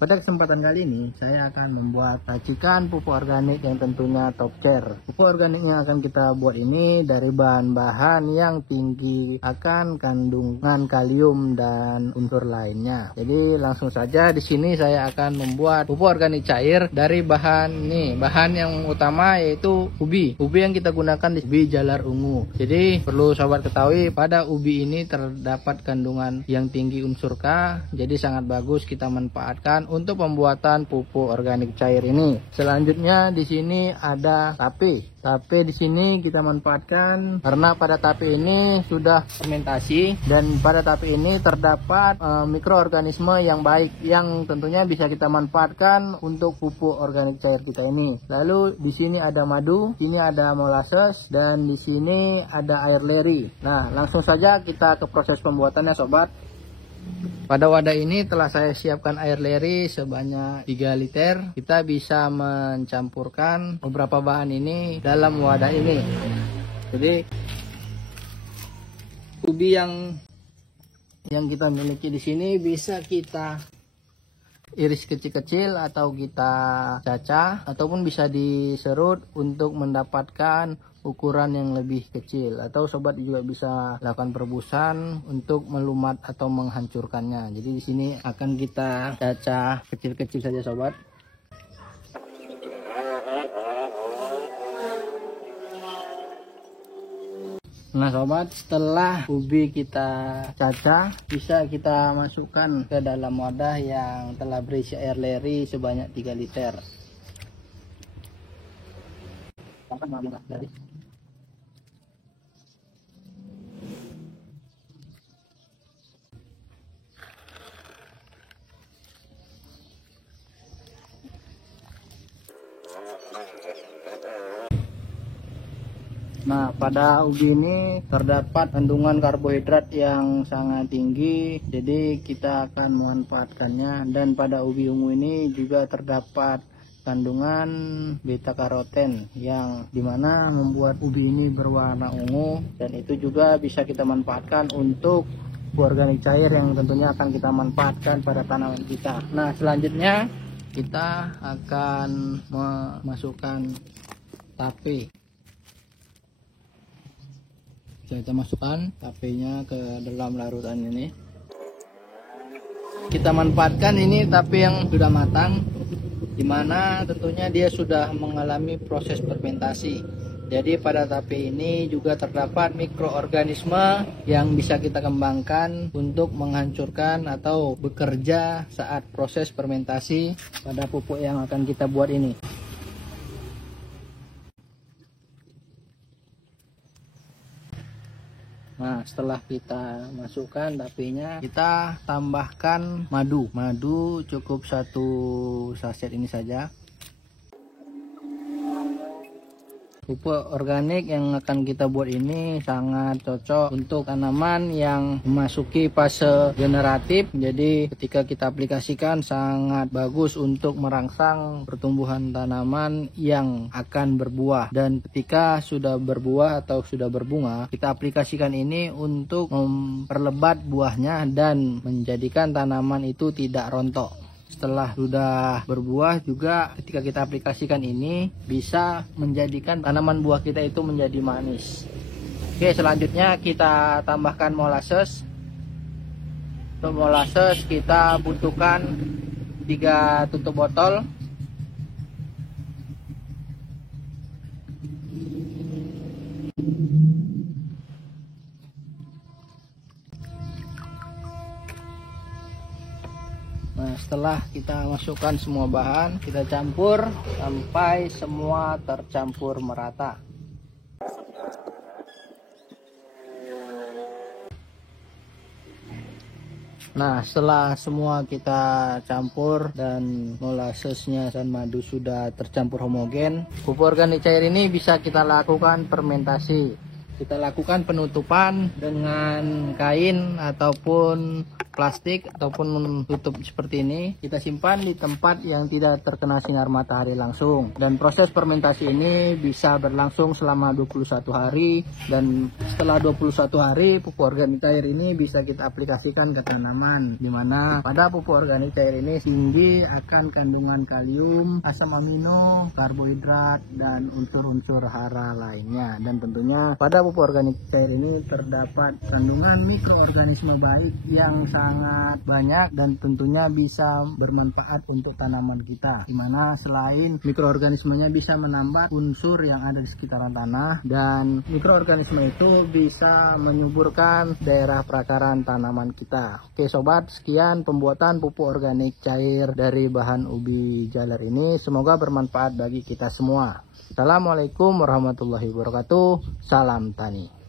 Pada kesempatan kali ini saya akan membuat racikan pupuk organik yang tentunya top tier. Pupuk organik yang akan kita buat ini dari bahan-bahan yang tinggi akan kandungan kalium dan unsur lainnya. Jadi langsung saja di sini saya akan membuat pupuk organik cair dari bahan yang utama yaitu ubi. Ubi yang kita gunakan di ubi jalar ungu. Jadi perlu sobat ketahui pada ubi ini terdapat kandungan yang tinggi unsur K. Jadi sangat bagus kita manfaatkan untuk pembuatan pupuk organik cair ini. Selanjutnya di sini ada tape. Tape di sini kita manfaatkan karena pada tape ini sudah fermentasi dan pada tape ini terdapat mikroorganisme yang baik yang tentunya bisa kita manfaatkan untuk pupuk organik cair kita ini. Lalu di sini ada madu, ini ada molasses dan di sini ada air leri. Nah, langsung saja kita ke proses pembuatannya sobat. Pada wadah ini telah saya siapkan air leri sebanyak 3 liter. Kita bisa mencampurkan beberapa bahan ini dalam wadah ini. Jadi ubi yang kita miliki di sini bisa kita iris kecil-kecil atau kita cacah ataupun bisa diserut untuk mendapatkan ukuran yang lebih kecil, atau sobat juga bisa lakukan perebusan untuk melumat atau menghancurkannya. Jadi di sini akan kita cacah kecil-kecil saja sobat. Nah sobat, setelah ubi kita cacah, bisa kita masukkan ke dalam wadah yang telah berisi air leri sebanyak 3 liter. Nah, pada ubi ini terdapat kandungan karbohidrat yang sangat tinggi, jadi kita akan memanfaatkannya. Dan pada ubi ungu ini juga terdapat kandungan beta karoten yang dimana membuat ubi ini berwarna ungu, dan itu juga bisa kita manfaatkan untuk pupuk organik cair yang tentunya akan kita manfaatkan pada tanaman kita. Nah, selanjutnya kita akan memasukkan tape. Kita masukkan tapenya ke dalam larutan ini. Kita manfaatkan ini tape yang sudah matang, dimana tentunya dia sudah mengalami proses fermentasi. Jadi pada tape ini juga terdapat mikroorganisme yang bisa kita kembangkan untuk menghancurkan atau bekerja saat proses fermentasi pada pupuk yang akan kita buat ini. Nah, setelah kita masukkan tapenya, kita tambahkan madu. Madu cukup 1 saset ini saja. Pupuk organik yang akan kita buat ini sangat cocok untuk tanaman yang memasuki fase generatif. Jadi ketika kita aplikasikan sangat bagus untuk merangsang pertumbuhan tanaman yang akan berbuah. Dan ketika sudah berbuah atau sudah berbunga, kita aplikasikan ini untuk memperlebat buahnya dan menjadikan tanaman itu tidak rontok. Setelah sudah berbuah juga ketika kita aplikasikan ini bisa menjadikan tanaman buah kita itu menjadi manis. Oke, selanjutnya kita tambahkan molasses. Untuk molasses kita butuhkan 3 tutup botol. Nah, setelah kita masukkan semua bahan, kita campur sampai semua tercampur merata. Nah, setelah semua kita campur dan molassesnya dan madu sudah tercampur homogen, pupuk organik cair ini bisa kita lakukan fermentasi. Kita lakukan penutupan dengan kain ataupun plastik ataupun tutup seperti ini. Kita simpan di tempat yang tidak terkena sinar matahari langsung. Dan proses fermentasi ini bisa berlangsung selama 21 hari. Dan setelah 21 hari pupuk organik cair ini bisa kita aplikasikan ke tanaman. Dimana pada pupuk organik cair ini tinggi akan kandungan kalium, asam amino, karbohidrat, dan unsur-unsur hara lainnya. Dan tentunya pada pupuk organik cair ini terdapat kandungan mikroorganisme baik yang sangat banyak dan tentunya bisa bermanfaat untuk tanaman kita, dimana selain mikroorganismenya bisa menambah unsur yang ada di sekitaran tanah, dan mikroorganisme itu bisa menyuburkan daerah perakaran tanaman kita. Oke sobat, sekian pembuatan pupuk organik cair dari bahan ubi jalar ini, semoga bermanfaat bagi kita semua. Assalamualaikum warahmatullahi wabarakatuh. Salam tani.